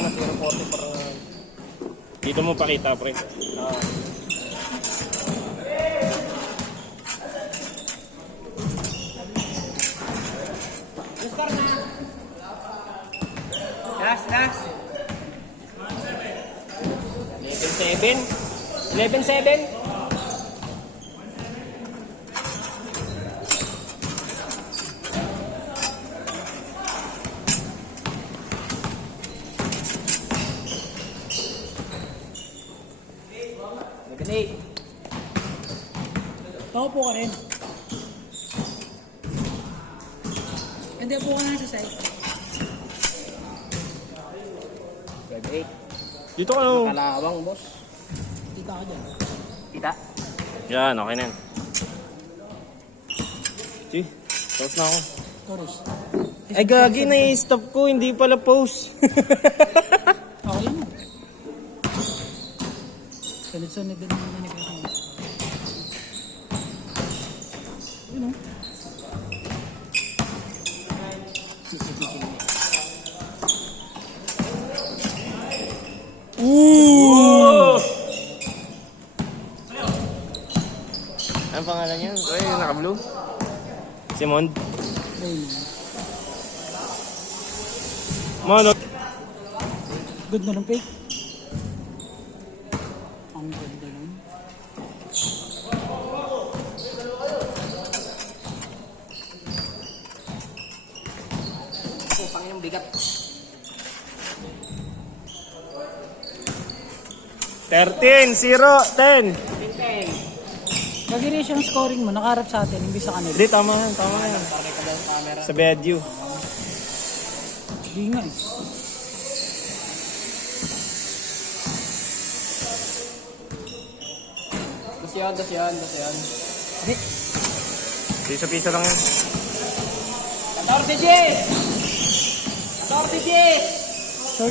na 0.40 parang... Dito mo pakita, pre. Score na! Last. 11-7. Paupo ka rin. Hindi, upo ka na sa side. 5-8. Dito ka no. Kalawang, boss. Kita ka dyan. Kita. Yan, okay na yan. Sige, tapos na ako. Torres. Ay, gagi na i-stop ko. Hindi pala post. Okay lang. Sunod-sunod din naman ni Kuya. Yun o. Ooh! Anong pangalan niya? Ay, yung naka-blue? Si Mond? Raymond. Mono. Good na ng fake. Ang ganda nun. Pangin ng bigat. 13-0-10. 10. Kagiri siyang scoring mo, nakaharap sa atin, hindi sa kanila. Hindi, tama yan. Sa Bedyu. Hindi nga eh. Das yan. Hindi. Piso-piso lang yan. 14 Gs! Short.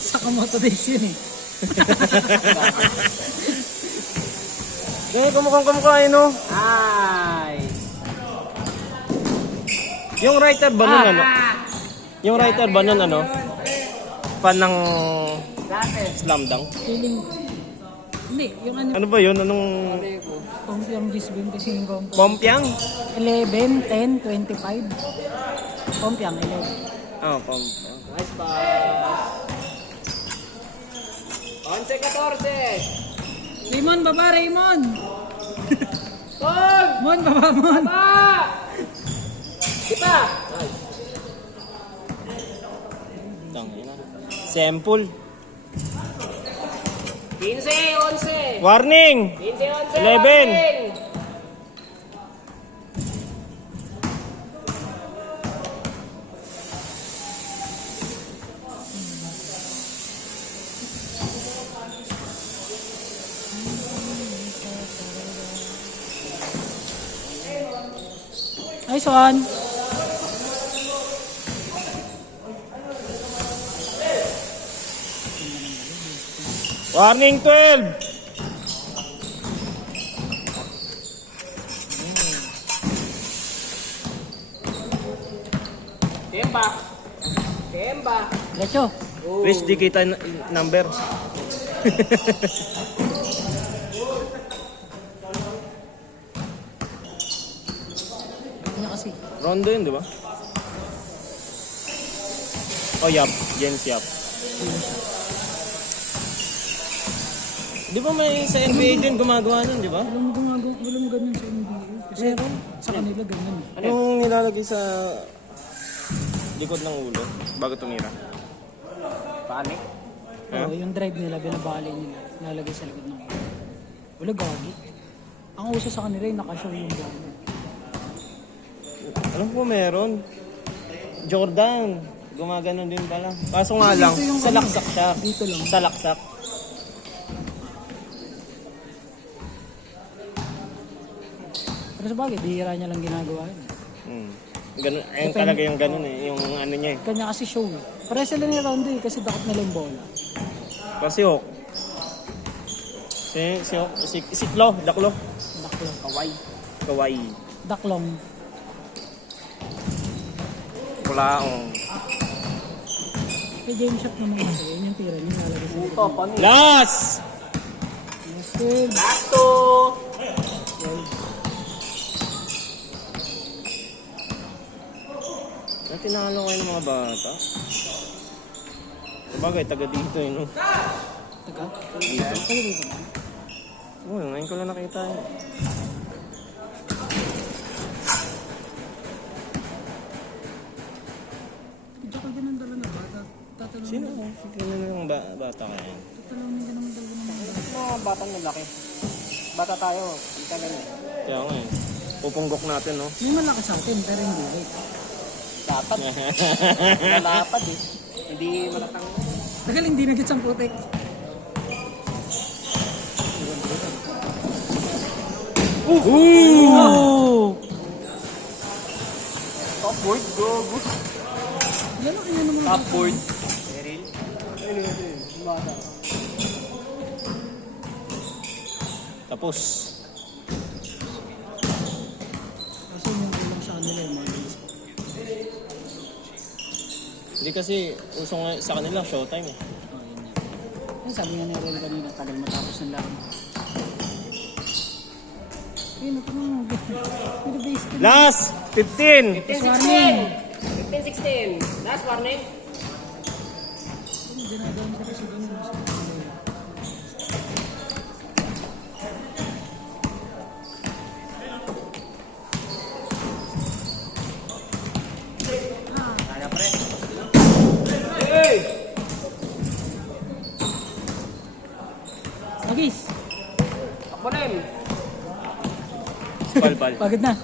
Sakamoto days yun eh. Ganyan, kamukha yun, no? Ay! Yung writer ba nun, ano? Yung writer ba nun, ano? Fan ng Dati. Slam Dunk? Feeling ko. Hindi, yung ano, Ano ba yun? Anong... Pompiang Gisbin kasi yung kompo. Pompiang? 11, 10, 25. Pompiang 11. Ah, Pompiang. Nice pass. 11-14. Raymond, baba, Raymond! Tog! Mon, baba, Mon! Pa! Kita! Tangina. Sample. 15-11. Warning! 15-11. 11. Nice one! Warning 12! Temba. Lecho! Wish di kita number. Ano kasi? Rondo yun, di ba? Oh, Yap. James Yap. Di ba may sa NBA din gumagawa nun, di ba? Walang ganun sa NBA. Kasi sa kanila ganun. Anong nilalagay sa likod ng ulo bago tumira? Panik. Oo, yung drive nila, binabali nila. Nalagay sa likod ng ulo. Wala gagi. Ang uso sa kanila yung nakashow yung gagi. Alam ko meron. Jordan. Gumaganon din pala. Kaso nga lang, Dito yung sa laksak siya. Dito lang. Sa laksak. Pero sa bagay, bihira niya lang ginagawa yun. Hmm. Ganun, ayun talaga yung ganun eh. Yung ano niya eh. Kanya kasi show eh. Pare sila ni Rondo eh, kasi dakot nila yung bola. Kasi Hawk. Si Klo, Daklo. Daklong. Kawaii. Daklong. Kulaong. Kay game shot naman kasi, yun yung tira niya nalagay sa likod. Ito, paano? Last! Still. Lasto! Tinalo kayo ng mga bata. Sabagay, taga dito eh, no? Taga? Taga dito ba? Oo, ngayon ko lang nakita eh. Hindi ka ganun dala na bata. Tatanong Sino? Sino na yung bata kaya? Tatanong ganun dala na bata. Mga batang lalaki. Bata tayo. Hindi ka ganun. Kaya nga eh. Pupunggok natin, no? May malaki sa atin, pero hindi late. Dapat. Malapad eh. Hindi matatang. Tagal hindi nagit sa putik. Ooh! Top board, go. Yan ang kanya naman. Top board. Meryl. Bata. Tapos. Kasi yung kulang sa kanila yung mga games. Hindi kasi uso nga sa kanila showtime eh. Oh, yun yan. Yan sabi nga ni Ron kanina, tagal matapos ng laro. Ayun, ito mo. May base ka. Last! 15! 15-16. 15-16. Last warning. Ano, ginagawa sa kasi doon. Kaya pre. Agis! Takbo na yun. Pal. Pagod na.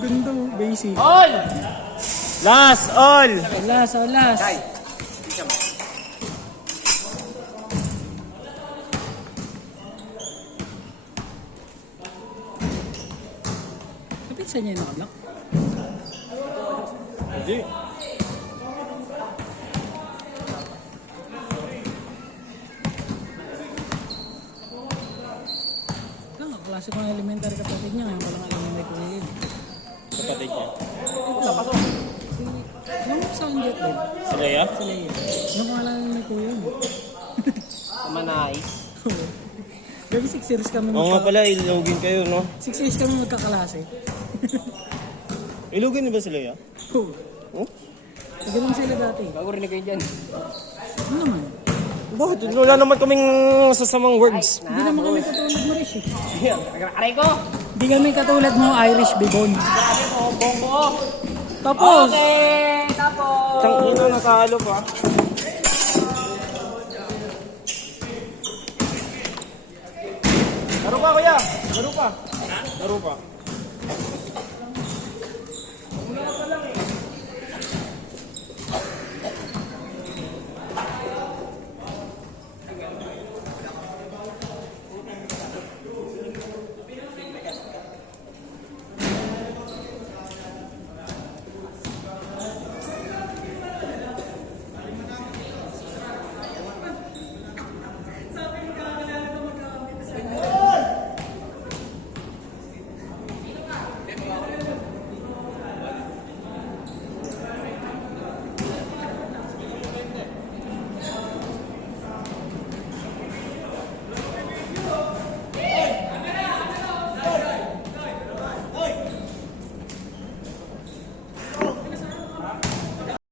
Ganda, basic. All! Last! All! Alas, alas. Kay. Kapit sa niya yung nakablock. Hindi. Lang, klase ko ng elementary kapatid niya. Ngayon palang alam na may kunin. Kapatid niya. Yung sa jet din. Si Leia? Sa Leia. Yung kung alam may kunin. Manais. Gabi 6 years kami Oo nga pala, ilugin kayo, no? 6 years kami magkakalase. Ilugin niyo ba si Leia? Oo. Oh? Ganun sila dati. Bago rin kayo dyan. Ano naman? Bakit? Wala naman kaming sasamang words. Hindi naman kami katulad mo, Rish. Aray ko! Hindi kami katulad mo, Irish Bibon. Grabe po, bongo! Tapos, Okay! Tapos! Tang ina, nakahalo pa. Laro pa, kuya! Laro pa.